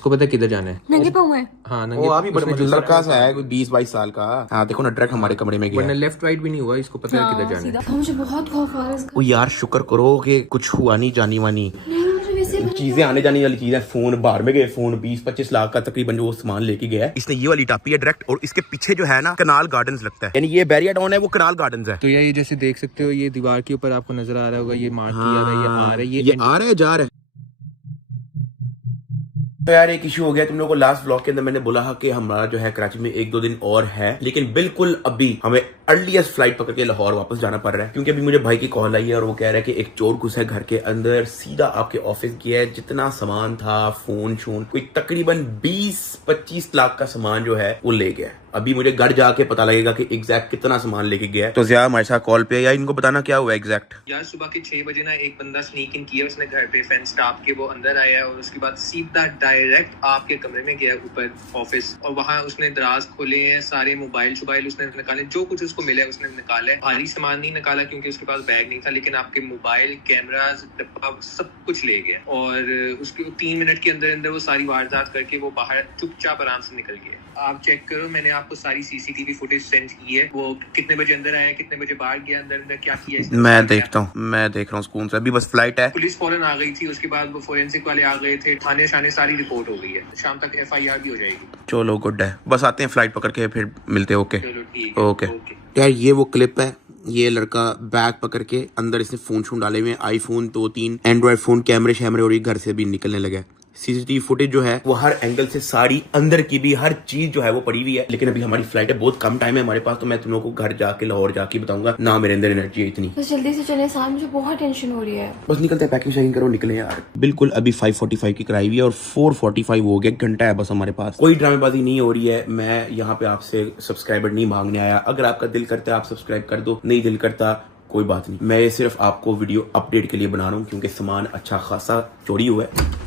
इसको पता है किधर जाना है? नंगे पाँव है। हाँ वो अभी बड़े लड़का सा है, कोई 20-22 साल का। हाँ देखो ना, डायरेक्ट हमारे कमरे में गया। वरना लेफ्ट राइट भी नहीं हुआ, इसको पता है किधर जाना है। मुझे बहुत खौफ आ रहा है इसका। ओ यार शुक्र करो कि कुछ हुआ नहीं, जानी वानी चीजें आने जाने वाली चीजें। फोन बाहर में गए, फोन 20-25 लाख का तकरीबन जो सामान लेके गया है। इसने ये वाली टापी है डायरेक्ट, और इसके पीछे जो है ना कनाल गार्डन्स लगता है, यानी ये बैरियर डाउन है, वो कनाल गार्डन्स है। तो ये जैसे देख सकते हो, ये दीवार के ऊपर आपको नजर आ रहा होगा, ये मार्क किया हुआ है, ये आ रहा है, ये आ रहा है, जा रहा है। तो यार एक इशू हो गया। तुम लोगों को लास्ट व्लॉग के अंदर मैंने बोला कि हमारा जो है कराची में 1-2 दिन और है, लेकिन बिल्कुल अभी हमें अर्लीस्ट फ्लाइट पकड़ के लाहौर वापस जाना पड़ रहा है, क्योंकि अभी मुझे भाई की कॉल आई है और वो कह रहा है कि एक चोर घुसा है घर के अंदर, सीधा आपके ऑफिस गया है, जितना सामान था, फोन शोन, कोई तकरीबन 20-25 लाख का सामान जो है वो ले गया। अभी मुझे घर जाके पता लगेगा कि एग्जैक्ट कितना सामान लेके गया है। तो ज़िया हमारे साथ कॉल पे है, या इनको बताना क्या हुआ एग्जैक्ट। यार सुबह के 6 बजे ना एक बंदा स्नीक इन किया उसने घर पे, फेंस टाप के वो अंदर आया है, और उसके बाद सीधा डायरेक्ट आपके कमरे में गया ऊपर ऑफिस, और वहाँ उसने दराज खोले हैं, सारे मोबाइल उसने निकाले, जो कुछ उसको मिला है उसने निकाला है। भारी सामान नहीं निकाला क्योंकि उसके पास बैग नहीं था, लेकिन आपके मोबाइल, कैमरास, डब्बा, सब कुछ ले गया। और उसके 3 मिनट के अंदर अंदर वो सारी वारदात करके वो बाहर चुपचाप आराम से निकल गया। आप चेक करो, मैंने आपको सारी सीसीटीवी फुटेज सेंड की है, वो कितने बजे अंदर आया, कितने बजे बाहर गया, अंदर क्या किया। मैं देखता हूँ, मैं देख रहा हूँ सुकून से। अभी बस फ्लाइट है, पुलिस फौरन आ गई थी, उसके बाद वो फोरेंसिक वाले आ गए थे, थाने शाने सारी रिपोर्ट हो गई है, शाम तक FIR भी हो जाएगी। चलो गुड है, बस आते हैं फ्लाइट पकड़ के फिर मिलते हैं। ओके चलो ठीक है, ओके। यार ये वो क्लिप है, ये लड़का बैग पकड़ के अंदर इसने फोन शोन डाले हुए, आईफोन 2-3 एंड्रॉइड फोन, कैमरे शैमरे, और ये घर से भी निकलने लगा। सीसीटीवी फुटेज जो है वो हर एंगल से, सारी अंदर की भी हर चीज जो है वो पड़ी हुई है। लेकिन अभी हमारी फ्लाइट है, बहुत कम टाइम है हमारे पास, तो मैं तुम लोगों को घर जाके लाहौर जाके बताऊंगा ना, मेरे अंदर एनर्जी है इतनी। बस जल्दी से चले साहब, मुझे बहुत टेंशन हो रही है। बस निकलते हैं, पैकिंग शैकिंग करो, निकले यार। बिल्कुल अभी 5:45 की कराई हुई है और 4:45 हो गया, घंटा है बस हमारे पास। कोई ड्रामेबाजी नहीं हो रही है। मैं यहाँ पे आपसे सब्सक्राइबर नहीं मांगने आया। अगर आपका दिल करता है आप सब्सक्राइब कर दो, नहीं दिल करता कोई बात नहीं। मैं ये सिर्फ आपको वीडियो अपडेट के लिए बना रहा हूँ, क्योंकि सामान अच्छा खासा चोरी हुआ है।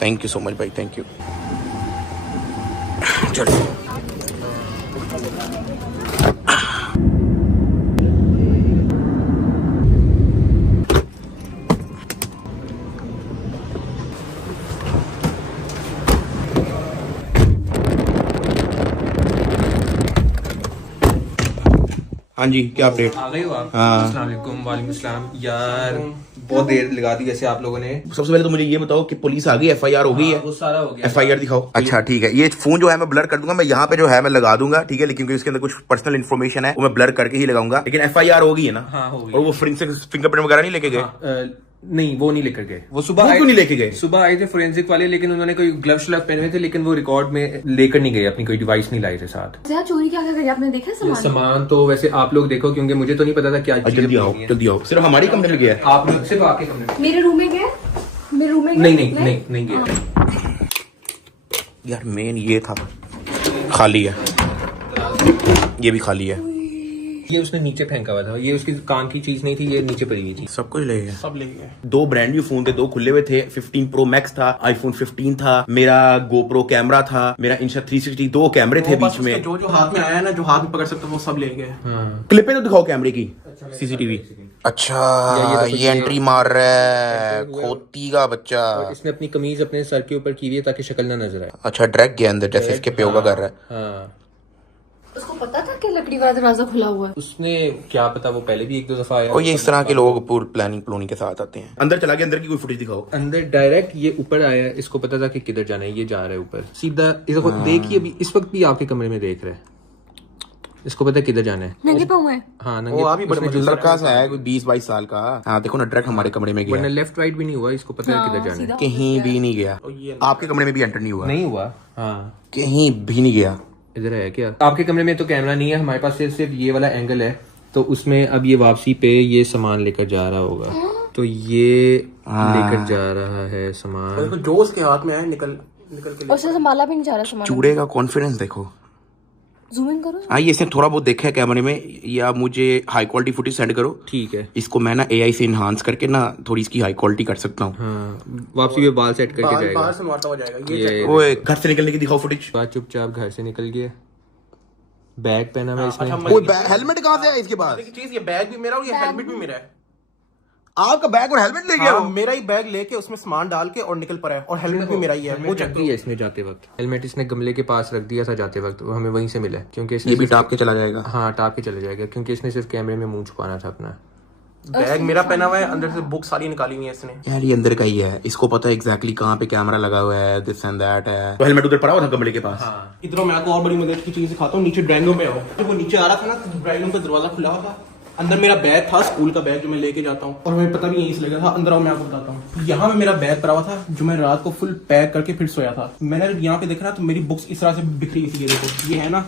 थैंक यू सो मच भाई, थैंक यू। चलो हाँ जी, क्या अपडेट? आ गए हो आप? हाँ। अस्सलाम वालेकुम। वालेकुम अस्सलाम। यार बहुत देर लगा दी वैसे आप लोगों ने। सबसे पहले तो मुझे ये बताओ कि पुलिस आ गई, FIR हो गई है? वो सारा हो गया। FIR दिखाओ। अच्छा ठीक है, ये फोन जो है मैं ब्लर कर दूंगा, मैं यहाँ पे जो है मैं लगा दूंगा, ठीक है, लेकिन क्योंकि इसके अंदर कुछ पर्सनल इन्फॉर्मेशन है वो मैं ब्लर करके ही लगाऊंगा। लेकिन FIR हो गई है ना? हाँ हो गई। और वो फोरेंसिक फिंगरप्रिंट वगैरह नहीं लेके गए? नहीं वो नहीं लेकर गए। वो सुबह क्यों नहीं लेके गए? सुबह आए थे फोरेंसिक वाले, लेकिन उन्होंने कोई ग्लव श्लव पहने हुए थे, लेकिन वो रिकॉर्ड में लेकर नहीं गए, अपनी कोई डिवाइस नहीं लाए थे साथ। चोरी क्या करी आपने देखा सामान तो वैसे आप लोग देखो, क्योंकि मुझे तो नहीं पता था क्या। जल्दी आओ, जल्दी आओ। सिर्फ हमारी कमरे में गया है? आप लोग सिर्फ आपके कमरे में? मेरे रूम में गए, मेरे रूम में नहीं गया। यार मेन ये था, खाली है, ये भी खाली है। ये उसने नीचे फेंका हुआ था, ये उसकी काम की चीज नहीं थी, ये नीचे पड़ी हुई थी। सब कुछ ले गया, सब ले गया। 2 ब्रांड न्यू फोन थे, 2 खुले हुए थे। 15 Pro Max था, iPhone 15 था, मेरा GoPro कैमरा था, मेरा Insta360, 2 कैमरे थे बीच में। जो हाथ में आया ना, जो हाथ में पकड़ सकता वो सब ले गए। क्लिपें तो दिखाओ कैमरे की, CCTV। अच्छा ये एंट्री मार रहा है, खोती का बच्चा। इसने अपनी कमीज अपने सर के ऊपर की हुई है ताकि शक्ल ना नजर आए। अच्छा डायरेक्ट गया अंदर, जैसे इसके प्यो का कर रहा है। हाँ। उसको पता था कि लकड़ी वाला दरवाजा खुला हुआ है? उसने क्या पता, वो पहले भी 1-2 दफा आया। और ये इस तरह के लोग पूरी प्लानिंग के साथ आते हैं। अंदर चला गया, अंदर की कोई फुटेज दिखाओ। अंदर डायरेक्ट ये ऊपर आया, इसको पता था कि किधर जाना है, ये जा रहा है ऊपर सीधा। इसको देखिए, अभी इस वक्त भी आपके कमरे में देख रहा है, इसको पता है किधर जाना है। नंगे पाँव है। हाँ वो अभी बड़े लड़का सा है, कोई 20-22 साल का। हाँ देखो ना, डायरेक्ट हमारे कमरे में गया। वरना लेफ्ट राइट भी नहीं हुआ, इसको पता है किधर जाना है। कहीं भी नहीं गया। आपके कमरे में भी एंटर नहीं हुआ? नहीं हुआ। हाँ कहीं भी नहीं गया। इधर है क्या? आपके कमरे में तो कैमरा नहीं है, हमारे पास सिर्फ ये वाला एंगल है, तो उसमें अब ये वापसी पे ये सामान लेकर जा रहा होगा, तो ये लेकर जा रहा है सामान। जो उसके हाथ में है निकल के। उससे संभाला भी नहीं जा रहा सामान। चूड़े का कॉन्फिडेंस देखो। जूम इन करो। हाँ ये इसने थोड़ा बहुत देखा है कैमरे में, या मुझे हाई क्वालिटी फुटेज सेंड करो। ठीक है, इसको मैं ना AI से इनहांस करके ना थोड़ी इसकी हाई क्वालिटी कर सकता हूँ। हाँ वापसी पे बाल सेट करके जाएगा। बाहर से मारता हुआ जाएगा ये ओए घर से निकलने की दिखाओ फुटेज। बात चुपचाप घर से निकल गया, बैग पहना हुआ इसने। हेलमेट कहाँ से आया इसके पास? चीज, ये बैग भी मेरा और ये हेलमेट भी मेरा है। आपका बैग और हेलमेट ले गया हाँ, वो? मेरा ही बैग लेके उसमें सामान डाल के और निकल पड़ा है, और हेलमेट भी मेरा ही है। वो रख दिया इसने जाते वक्त, हेलमेट इसने गमले के पास रख दिया था जाते वक्त, वो हमें वहीं से मिला क्योंकि इसने ये भी टाप के चला जाएगा। हाँ टाप के चले जाएगा क्योंकि इसने सिर्फ कैमरे में मुंह छुपाना था अपना। बैग मेरा पहना हुआ है, अंदर से बुक सारी निकाली हुई है इसने। यार ये अंदर का ही है, इसको पता है एग्जैक्टली कहाँ पे कैमरा लगा हुआ है, दिस एंड दैट है। तो हेलमेट उधर पड़ा हुआ था कमरे के पास। इधर मैं आपको और बड़ी मदद की चीज दिखाता हूँ। नीचे ड्राइंग रूम में आओ। जब वो नीचे आ रहा था ना, तो ड्राइंग रूम का दरवाजा खुला हुआ था, अंदर मेरा बैग था, स्कूल का बैग जो मैं लेके जाता हूँ, और हमें पता भी यहीं से लगा था। अंदर आओ मैं आपको बताता हूँ। यहाँ पे मेरा बैग पड़ा हुआ था जो मैं रात को फुल पैक करके फिर सोया था। मैंने जब यहाँ पे देखा ना तो मेरी बुक्स इस तरह से बिखरी हुई थी। ये देखो, ये है ना,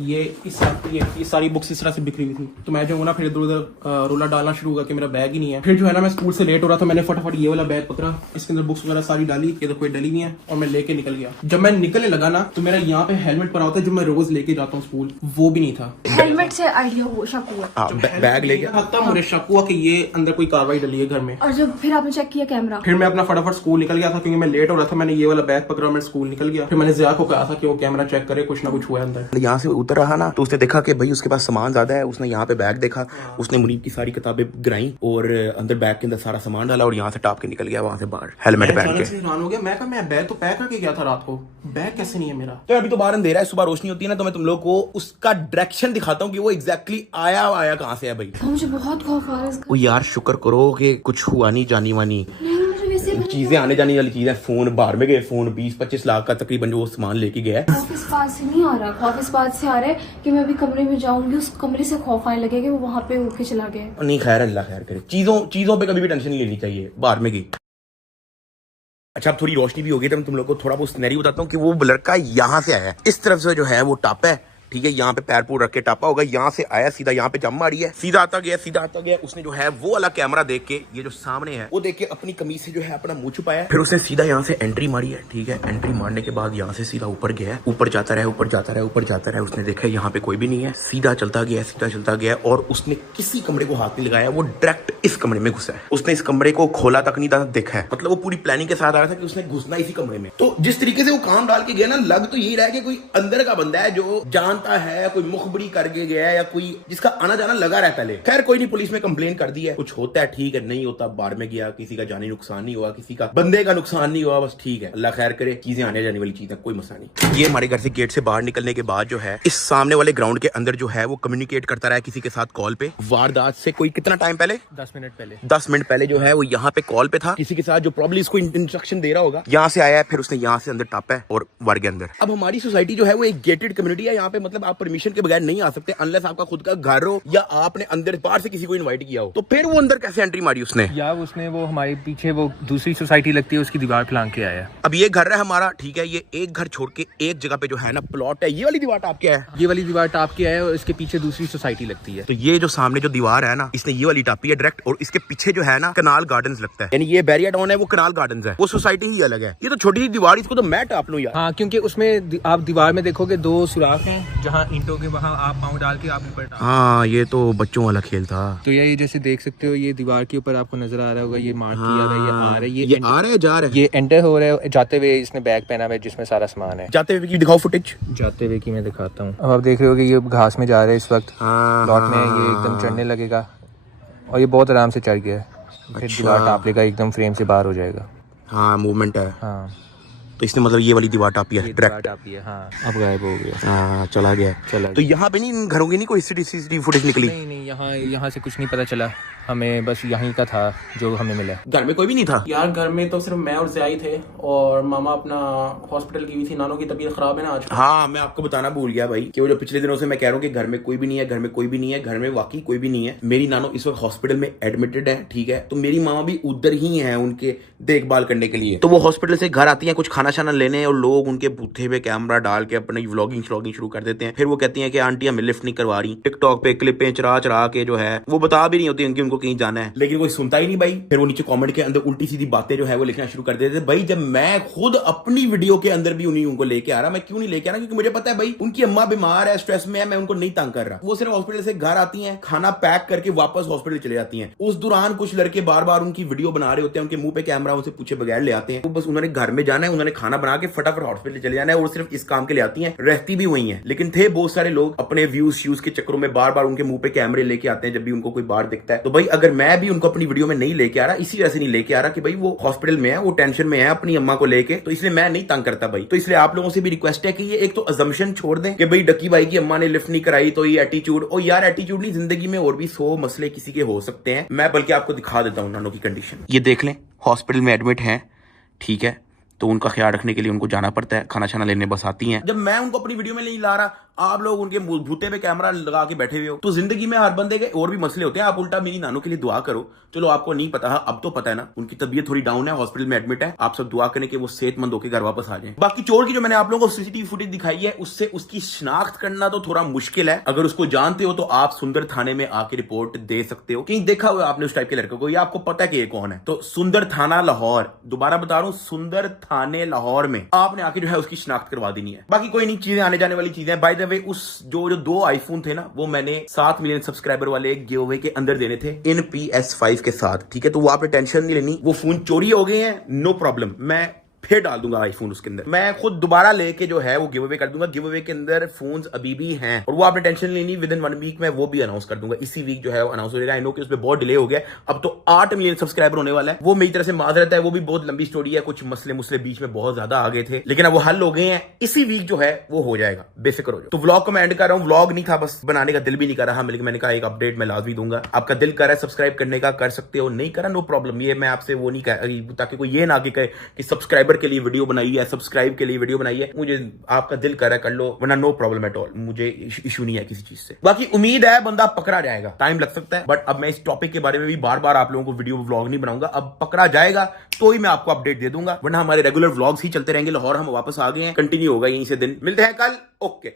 ये सारी बुक्स इस तरह से बिखरी हुई थी। तो मैं जो ना फिर इधर उधर रोला डालना शुरू हुआ कि मेरा बैग ही नहीं है। फिर जो है ना मैं स्कूल से लेट हो रहा था, मैंने फटाफट ये वाला बैग पकड़ा, इसके अंदर बुक्स वगैरह सारी डाली, ये तो कोई डली नहीं है, और मैं लेके निकल गया। जब मैं निकलने लगा ना तो मेरा यहाँ पे हेलमेट पड़ा होता है जो मैं रोज लेके जाता हूँ स्कूल, वो भी नहीं था। हेलमेट से आइडिया हुआ, शक हुआ। बैग ले गया, तब मुझे शक हुआ कि ये अंदर कोई कार्रवाई डली है घर में। और जब फिर आपने चेक किया कैमरा? फिर मैं अपना फटाफट स्कूल निकल गया था क्योंकि मैं लेट हो रहा था। मैंने ये वाला बैग पकड़ा, मैं स्कूल निकल गया। फिर मैंने जिया को कहा था कि वो कैमरा चेक करे, कुछ ना कुछ हुआ अंदर। यहाँ से उतर रहा ना तो उसने देखा कि भाई उसके पास सामान ज्यादा है। उसने यहाँ पे बैग देखा, उसने मुनीब की सारी किताबें गिराई और अंदर बैग के अंदर सारा सामान डाला और यहाँ से टाप के निकल गया वहां से बाहर हेलमेट पहन के। हैरान हो गया मैं, कहा मैं बैग तो पैक करके गया था रात को, बैग कैसे नहीं है मेरा। तो अभी तो बाहर अंधेरा है, सुबह रोशनी होती है ना तो मैं तुम लोग को उसका डायरेक्शन दिखाता हूँ कि वो एग्जैक्टली आया कहाँ से है भाई। मुझे बहुत खौफ आ रहा है इसका। वो यार शुक्र करो कि कुछ हुआ नहीं जानी वानी। मुझे वैसे चीजें आने जाने वाली चीजें, फोन बाहर में गए, फोन 20-25 लाख का तकरीबन जो वो सामान लेके गया है। खौफ इस बात से नहीं आ रहा, खौफ इस बात से आ रहा है कि मैं अभी कमरे में जाऊंगी, उस कमरे से खौफ आने लगेगा, वो वहां पे उठ के चला गया। नहीं खैर, अल्लाह खैर करे। चीजों पे कभी भी टेंशन नहीं लेनी चाहिए, बाहर में गई। अच्छा अब थोड़ी रोशनी भी होगी तो मैं तुम लोग को थोड़ा बहुत सिनेरियो बताता हूँ कि वो लड़का यहाँ से आया है, इस तरफ से जो है वो टापा है, ठीक है, यहाँ पे पैर पूर रख के टापा होगा, यहाँ से आया सीधा यहाँ पे जम मारी है, सीधा आता गया। उसने जो है वो वाला कैमरा देख के, ये जो सामने है वो देख के अपनी कमीज से जो है अपना मुंह छुपाया, फिर उसने सीधा यहाँ से एंट्री मारी है, ठीक है। एंट्री मारने के बाद यहाँ से सीधा ऊपर गया, ऊपर जाता रहा। उसने देखा यहाँ पे कोई भी नहीं है, सीधा चलता गया और उसने किसी कमरे को हाथ नहीं लगाया, वो डायरेक्ट इस कमरे में घुसा है। उसने इस कमरे को खोला तक नहीं था, देखा है, मतलब वो पूरी प्लानिंग के साथ आया था कि उसने घुसना इसी कमरे में। तो जिस तरीके से वो काम डाल के गया ना, लग तो यही रहा है कि कोई अंदर का बंदा है जो जानता है, कोई मुखबरी करके गया है या कोई जिसका आना जाना लगा रहता है। खैर कोई नहीं, पुलिस में कंप्लेन कर दी है, कुछ होता है ठीक है, नहीं होता बाहर में गया, किसी का जानी नुकसान नहीं हुआ, किसी का बंदे का नुकसान नहीं हुआ, बस ठीक है, अल्लाह खैर करे। चीजें आने जाने वाली चीज है, कोई मसला नहीं। ये हमारे घर से गेट से बाहर निकलने के बाद जो है इस सामने वाले ग्राउंड के अंदर जो है वो कम्युनिकेट करता रहा किसी के साथ कॉल पे। वारदात से कोई कितना टाइम पहले, 10 मिनट पहले 10 मिनट पहले जो है वो यहाँ पे कॉल पे था किसी के साथ जो प्रॉब्लम इसको इंस्ट्रक्शन दे रहा होगा। यहाँ से आया है, फिर उसने यहाँ से अंदर टापा है और वर्ग के अंदर। अब हमारी सोसाइटी जो है वो एक गेटेड कम्युनिटी है, यहाँ पे मतलब आप परमिशन के बगैर नहीं आ सकते अनलेस आपका खुद का घर हो या आपने अंदर बाहर से किसी को इनवाइट किया हो। तो फिर वो अंदर कैसे एंट्री मारी उसने? यार उसने वो हमारे पीछे वो दूसरी सोसाइटी लगती है उसकी दीवार फलांग के आया। अब ये घर है हमारा, ठीक है, ये एक घर छोड़ के एक जगह पे जो है ना प्लॉट है, ये वाली दीवार टाप के है, ये वाली दीवार टाप के आया और इसके पीछे दूसरी सोसाइटी लगती है। तो ये जो सामने जो दीवार है ना, इसने ये वाली टापी है डायरेक्ट, और इसके पीछे जो है ना कनाल गार्डन्स लगता है, यानी ये बैरिया टाउन है, वो कनाल गार्डन्स है, वो सोसाइटी ही अलग है। ये तो छोटी सी दीवार, इसको तो मैं टाप लूं यार। हाँ, क्योंकि उसमें आप दीवार में देखोगे 2 सुराख हैं, जहाँ ईंटों के वहाँ आप पाँव डाल के आप ऊपर टाप। हाँ ये तो बच्चों वाला खेल था। तो ये जैसे देख सकते हो, ये दीवार के ऊपर आपको नजर आ रहा होगा, ये मार्क किया हुआ है, ये आ रहा है, ये आ रहा है, जा रहा है, ये एंटर हो रहा है। जाते हुए इसने बैग पहना हुआ है जिसमें सारा सामान है। जाते हुए की दिखाओ फुटेज। जाते हुए की मैं दिखाता हूँ। अब आप देख रहे हो कि ये घास में जा रहे हैं इस वक्त, प्लॉट में ये एकदम चढ़ने लगेगा और ये बहुत आराम से चढ़ गया है। फिर दीवार टाप लेगा, एकदम फ्रेम से बाहर हो जाएगा। हाँ मूवमेंट है। हाँ तो इसने मतलब ये वाली दीवार टापी है डायरेक्ट। हाँ, अब गायब हो गया। हाँ चला गया। तो यहाँ पे नहीं, इन घरों की नहीं कोई सीसीटीवी फुटेज निकली? नहीं, यहाँ से कुछ नहीं पता चला हमें, बस यहीं का था जो हमें मिला। घर में कोई भी नहीं था यार, घर में तो सिर्फ मैं और ज़ियाई थे और मामा अपना हॉस्पिटल की हुई थी, नानों की तबीयत खराब है ना आज। हाँ मैं आपको बताना भूल गया भाई कि वो जो पिछले दिनों से मैं कह रहा हूँ कि घर में कोई भी नहीं है, घर में कोई भी नहीं है, घर में वाकई कोई भी नहीं है। मेरी नानो इस वक्त हॉस्पिटल में एडमिटेड है, ठीक है, तो मेरी मामा भी उधर ही है उनके देखभाल करने के लिए। तो वो हॉस्पिटल से घर आती है कुछ खाना शाना लेने और लोग उनके बूथे पे कैमरा डाल के अपनी व्लॉगिंग शुरू कर देते हैं। फिर वो कहती हैं कि आंटी हमें लिफ्ट नहीं करवा रही, टिकटॉक पे क्लिपें चरा के जो है वो बता भी नहीं होती उनको कहीं जाना है, लेकिन कोई सुनता ही नहीं भाई। फिर वो नीचे कमेंट के अंदर उल्टी सीधी बातें जो है वो लिखना शुरू कर देते थे। भाई जब मैं खुद अपनी वीडियो के अंदर भी उन्हीं उनको लेके आ रहा, मैं क्यों नहीं लेके आ रहा? क्योंकि मुझे पता है भाई उनकी अम्मा बीमार है, स्ट्रेस में है, मैं उनको नहीं तंग कर रहा। वो सिर्फ हॉस्पिटल से घर आती हैं, खाना पैक करके वापस हॉस्पिटल चले जाती हैं। उस दौरान कुछ लड़के बार बार उनकी वीडियो बना रहे होते हैं, उनके मुंह पे कैमरा उनसे पूछे बगैर ले आते हैं। वो बस उन्होंने घर में जाना है, उन्होंने खाना बना के फटाफट हॉस्पिटल चले जाना है और सिर्फ इस काम के लिए आती हैं, रहती भी वही है। लेकिन थे बहुत सारे लोग अपने व्यूज के चक्करों में बार बार उनके मुंह पे कैमरे लेके आते हैं जब भी उनको कोई बाहर दिखता है। तो भाई भाई अगर मैं भी उनको अपनी वीडियो में नहीं लेके आ रहा, इसी वजह से नहीं लेके आ रहा कि भाई वो हॉस्पिटल में है, वो टेंशन में है अपनी अम्मा को लेके, तो इसलिए मैं नहीं तंग करता भाई। तो इसलिए आप लोगों से भी रिक्वेस्ट है कि ये एक तो अजम्पशन छोड़ दें कि भाई डक्की भाई की अम्मा ने लिफ्ट नहीं कराई तो ये एटीट्यूड। ओ यार एटीट्यूड नहीं, जिंदगी में और भी 100 मसले किसी के हो सकते हैं। मैं बल्कि आपको दिखा देता हूं नानों की कंडीशन। ये देख लें, हॉस्पिटल में एडमिट है, ठीक है, तो उनका ख्याल रखने के लिए उनको जाना पड़ता है, खाना छाना लेने बस आती हैं। जब मैं उनको अपनी वीडियो में नहीं ला रहा, आप लोग उनके भूते पे कैमरा लगा के बैठे हुए हो, तो जिंदगी में हर बंदे के और भी मसले होते हैं। आप उल्टा मेरी नानों के लिए दुआ करो। चलो आपको नहीं पता, अब तो पता है ना, उनकी तबीयत थोड़ी डाउन है, हॉस्पिटल में एडमिट है। आप सब दुआ करें कि वो सेहतमंद होकर घर वापस आ जाए। बाकी चोर की जो मैंने आप लोगों को सीसीटीवी फुटेज दिखाई है, उससे उसकी शिनाख्त करना तो थोड़ा मुश्किल है। अगर उसको जानते हो तो आप सुंदर थाने में आके रिपोर्ट दे सकते हो। कहीं देखा हुआ आपने उस टाइप के लड़के को, या आपको पता है कि ये कौन है। तो सुंदर थाना लाहौर, दोबारा बता रहा हूं, सुंदर थाने लाहौर में आपने आके जो है उसकी शिनाख्त करवा देनी है। बाकी कोई नहीं, चीजें आने जाने वाली चीजें। बाय द वे उस जो 2 आईफोन थे ना, वो मैंने 7 मिलियन सब्सक्राइबर वाले गिवअवे के अंदर देने थे इन PS5 के साथ, ठीक है। तो वो आपने टेंशन नहीं लेनी, वो फोन चोरी हो गए हैं, नो प्रॉब्लम, मैं फिर डाल दूंगा आईफोन उसके अंदर। मैं खुद दोबारा लेके जो है वो गिव अवे कर दूंगा। गिव अवे के अंदर फोन्स अभी भी हैं और वो आपने टेंशन लेनी, विद इन 1 वीक में वो भी अनाउंस कर दूंगा। इसी वीक जो है वो अनाउंस हो जाएगा। आई नो कि उसमें बहुत डिले हो गया, अब तो 8 मिलियन सब्सक्राइबर होने वाला है। वो मेरी तरफ से माजरत है, वो भी बहुत लंबी स्टोरी है, कुछ मसले मुसले बीच में बहुत ज्यादा आ गए थे, लेकिन अब वो हल हो गए हैं। इसी वीक जो है वो हो जाएगा, बेफिक्र हो जाओ। तो व्लॉग को मैं एंड कर रहा हूँ। व्लॉग नहीं था, बस बनाने का दिल भी नहीं कर रहा, लेकिन मैंने कहा एक अपडेट मैं लाजमी दूंगा। आपका दिल कर रहा है सब्सक्राइब करने का, कर सकते हो, नहीं करा नो प्रॉब्लम। ये मैं आपसे वो नहीं कह, ताकि कोई ये ना आगे कहे कि सब्सक्राइबर के लिए वीडियो बनाई है, सब्सक्राइब के लिए वीडियो बनाई है। मुझे आपका दिल कर रहा है कर लो, वरना नो प्रॉब्लम एट ऑल, मुझे इशू नहीं है किसी चीज से। बाकी उम्मीद है बंदा पकड़ा जाएगा, टाइम लग सकता है, बट अब मैं इस टॉपिक के बारे में भी बार बार आप लोगों को वीडियो व्लॉग नहीं बनाऊंगा। अब पकड़ा जाएगा तो ही मैं आपको अपडेट दे दूंगा, वरना हमारे रेगुलर व्लॉग्स ही चलते रहेंगे। लाहौर हम वापस आ गए हैं, कंटिन्यू होगा यहीं से दिन। मिलते हैं कल, ओके।